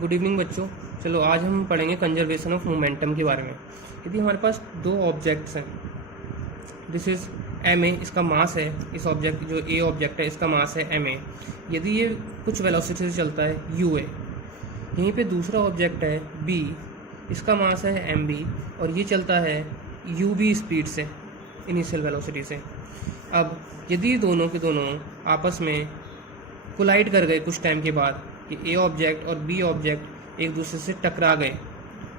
Good evening बच्चों। चलो आज हम पढ़ेंगे कंजर्वेशन ऑफ मोमेंटम के बारे में। यदि हमारे पास दो ऑब्जेक्ट्स हैं, दिस इज़ एम ए, इसका मास है, इस ऑब्जेक्ट जो ए ऑब्जेक्ट है इसका मास है एम ए। यदि ये कुछ वेलोसिटी से चलता है यू ए, यहीं पे दूसरा ऑब्जेक्ट है बी, इसका मास है एम बी और ये चलता है यू बी स्पीड से, इनिशियल वेलोसिटी से। अब यदि दोनों के दोनों आपस में कोलाइड कर गए कुछ टाइम के बाद, कि ए ऑब्जेक्ट और बी ऑब्जेक्ट एक दूसरे से टकरा गए,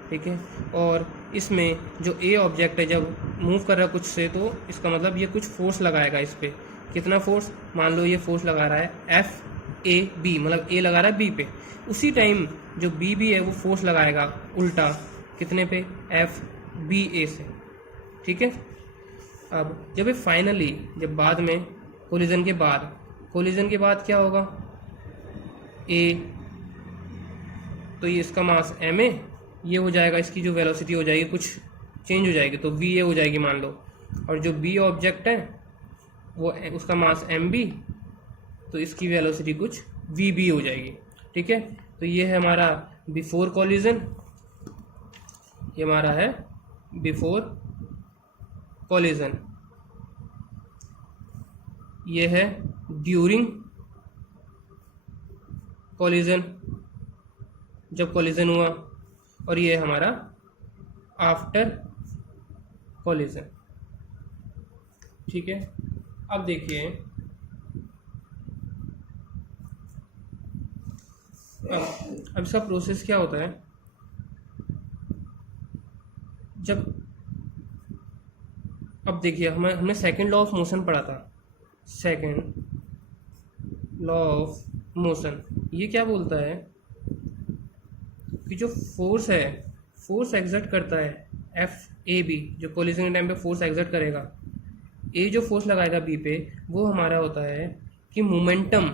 ठीक है, और इसमें जो ए ऑब्जेक्ट है जब मूव कर रहा है कुछ से, तो इसका मतलब ये कुछ फोर्स लगाएगा इस पर। कितना फोर्स? मान लो ये फोर्स लगा रहा है एफ ए बी, मतलब ए लगा रहा है बी पे। उसी टाइम जो बी भी है वो फोर्स लगाएगा उल्टा, कितने पे? एफ बी ए से, ठीक है। अब जब ये फाइनली, जब बाद में कोलिजन के बाद क्या होगा? ए, तो ये इसका मास एम ए, ये हो जाएगा, इसकी जो वेलोसिटी हो जाएगी कुछ चेंज हो जाएगी, तो वी ए हो जाएगी मान लो। और जो बी ऑब्जेक्ट है वो उसका मास एम बी, तो इसकी वेलोसिटी कुछ वी बी हो जाएगी, ठीक है। तो ये है हमारा बिफोर कॉलिजन, ये हमारा है बिफोर कॉलिजन, ये है ड्यूरिंग कॉलिजन, जब कॉलिजन हुआ, और ये हमारा आफ्टर कॉलिजन, ठीक है। अब देखिए, अब इसका प्रोसेस क्या होता है। जब, अब देखिए, हमने सेकंड लॉ ऑफ मोशन पढ़ा था। सेकंड लॉ ऑफ मोशन ये क्या बोलता है कि जो फोर्स है, फोर्स एग्जर्ट करता है एफ ए बी, जो कोलिजन के टाइम पे फोर्स एग्जर्ट करेगा, ए जो फोर्स लगाएगा बी पे, वो हमारा होता है कि momentum,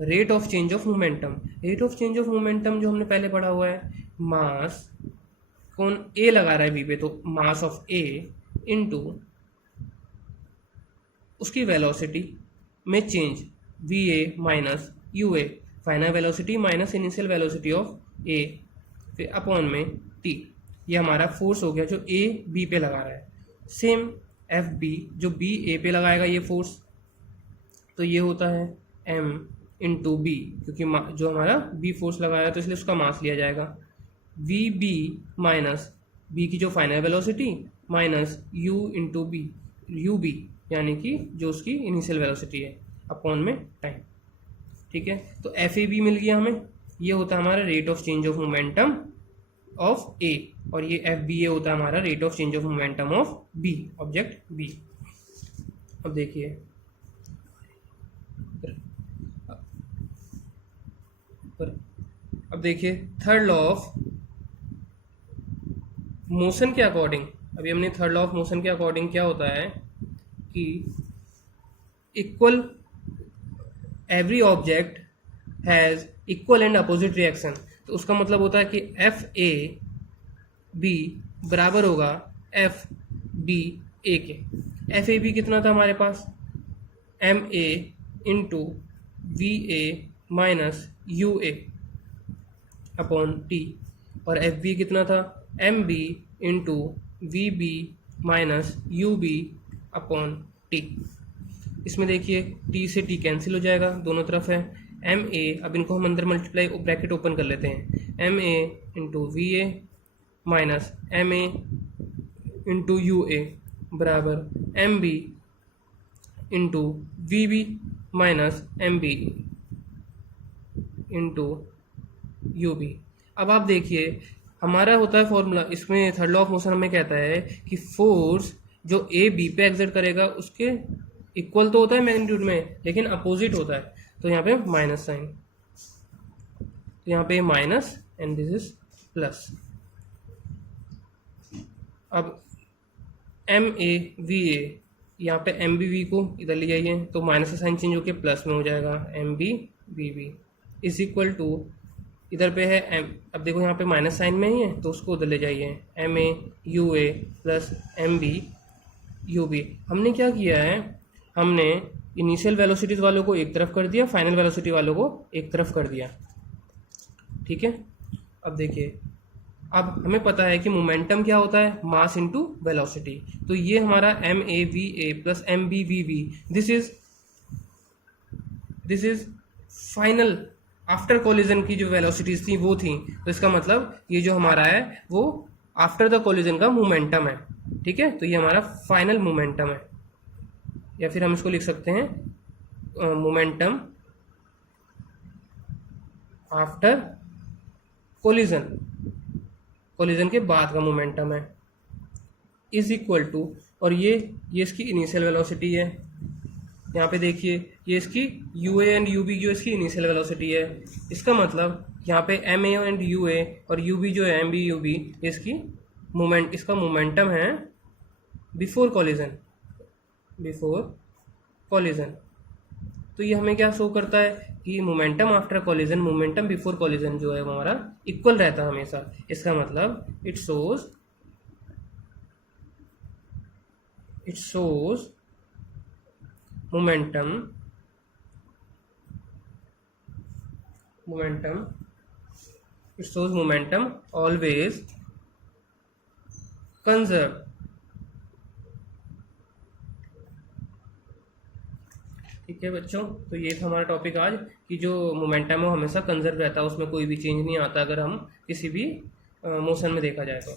rate of change of momentum. Rate of change of momentum जो हमने पहले पढ़ा हुआ है, मास, कौन? ए लगा रहा है बी पे, तो मास ऑफ ए इनटू उसकी वेलोसिटी में change, V A minus U A, final velocity minus initial velocity of A, फिर अपॉन में टी। ये हमारा फोर्स हो गया जो ए बी पे लगा रहा है। सेम एफ बी, जो बी ए पे लगाएगा ये फोर्स, तो ये होता है एम इंटू बी, क्योंकि जो हमारा बी फोर्स लगाया है तो इसलिए उसका मास लिया जाएगा। वी बी माइनस बी की जो final velocity minus U into B, U B यानी कि जो उसकी इनिशियल वेलोसिटी है, अपॉन में टाइम, ठीक है। तो एफ ए बी मिल गया हमें, ये होता है हमारा rate of change of momentum of A, और ये एफ बी ए होता है हमारा rate of change of momentum of B, object B. अब देखिए, थर्ड लॉ ऑफ मोशन के अकॉर्डिंग, अभी हमने थर्ड लॉ ऑफ मोशन के अकॉर्डिंग क्या होता है कि equal, every object has equal and opposite reaction. तो उसका मतलब होता है कि एफ ए बी बराबर होगा एफ बी ए के। एफ ए बी कितना था हमारे पास? M A into V A minus U A upon T, और एफ बी कितना था? M B into V B minus U B upon T. इसमें देखिए टी से टी कैंसिल हो जाएगा, दोनों तरफ है एम ए। अब इनको हम अंदर मल्टीप्लाई, ब्रैकेट ओपन कर लेते हैं, M A into V A minus M A into U A बराबर M B into V B minus M B into U B. अब आप देखिए, हमारा होता है फॉर्मूला, इसमें थर्ड लॉ ऑफ मोशन हमें कहता है कि फोर्स जो ए बी पे एक्सर्ट करेगा उसके इक्वल तो होता है मैग्नीट्यूड में, लेकिन अपोजिट होता है। तो यहाँ पे माइनस साइन, तो यहाँ पे minus and this is plus. अब एम ए वी ए, यहाँ पे एम बी वी को इधर ले जाइए, तो माइनस का साइन चेंज होकर प्लस में हो जाएगा, M B V B is equal to, इधर पे है एम, अब देखो यहाँ पे माइनस साइन में ही है तो उसको उधर ले जाइए, M A U A plus M B U B. हमने क्या किया है, हमने इनिशियल वेलोसिटीज वालों को एक तरफ कर दिया, फाइनल वेलोसिटी वालों को एक तरफ कर दिया, ठीक है। अब देखिए, अब हमें पता है कि मोमेंटम क्या होता है, मास इनटू वेलोसिटी। तो ये हमारा M A V A plus M B V V, this is final after collision की जो वेलोसिटीज थी वो थी। तो इसका मतलब ये जो हमारा है वो आफ्टर द कोलिजन का मोमेंटम है, ठीक है। तो ये हमारा फाइनल मोमेंटम है, या फिर हम इसको लिख सकते हैं मोमेंटम आफ्टर कोलिजन, कोलिजन के बाद का मोमेंटम है, इज इक्वल टू, और ये इसकी इनिशियल वेलोसिटी है। यहाँ पे देखिए ये इसकी U A and U B जो इसकी इनिशियल वेलोसिटी है। इसका मतलब यहाँ पे M A and U A और यू बी जो है एम बी यू बी इसकी इसका मोमेंटम है बिफोर कॉलिजन, बिफोर कॉलिजन। तो ये हमें क्या शो करता है कि momentum after collision, momentum before collision जो है वो हमारा इक्वल रहता है हमेशा। इसका मतलब it shows momentum it shows momentum always conserved। ठीक है बच्चों, तो ये था हमारा टॉपिक आज कि जो मोमेंटम है वो हमेशा कंजर्व रहता है, उसमें कोई भी चेंज नहीं आता अगर हम किसी भी मोशन में देखा जाए तो।